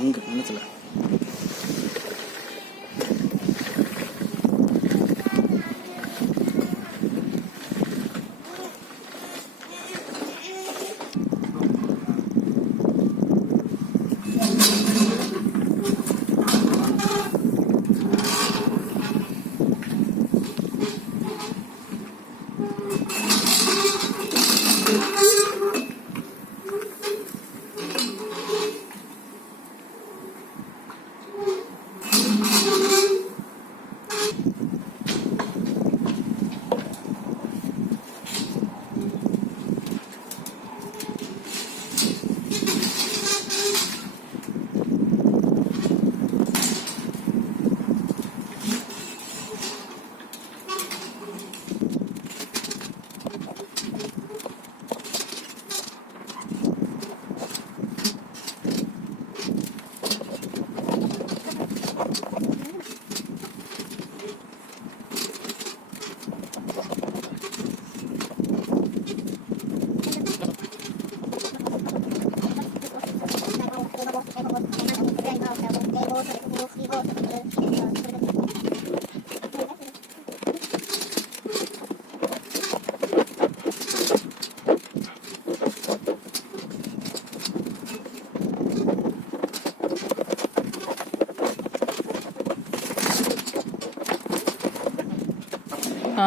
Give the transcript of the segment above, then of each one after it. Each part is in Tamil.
அங்கே மனசில்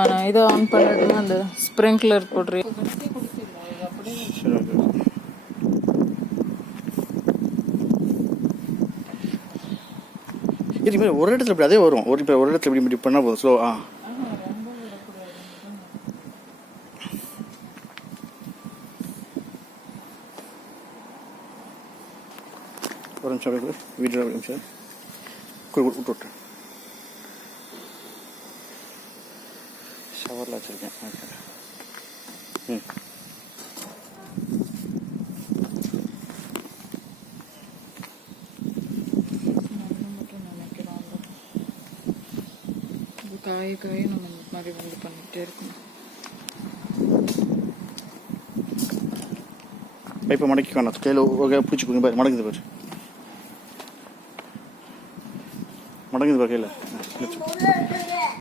நான் இதை ஆன் பண்ணட்டுமா? அந்த ஸ்ப்ரிங்க்லர் போடுறேன். ஒரு இடத்துல இப்படி அதே வரும். ஒரு இடத்துல இப்படி பண்ணால் போதும். ஸ்லோ. ஒரு நிமிஷம் வீடியோ ஒரு நிமிஷம் விட்டு விட்டேன். ஷவரில் வச்சுருக்கேன். ஓகே. காய நம்ம இந்த மாதிரி வந்து பண்ணிகிட்டே இருக்கணும். பைப்பை மடக்கிக்கணும். கையில் பிடிச்சிக்கோங்க. மடங்குது பாரு, மடங்குது பாரு கையில்.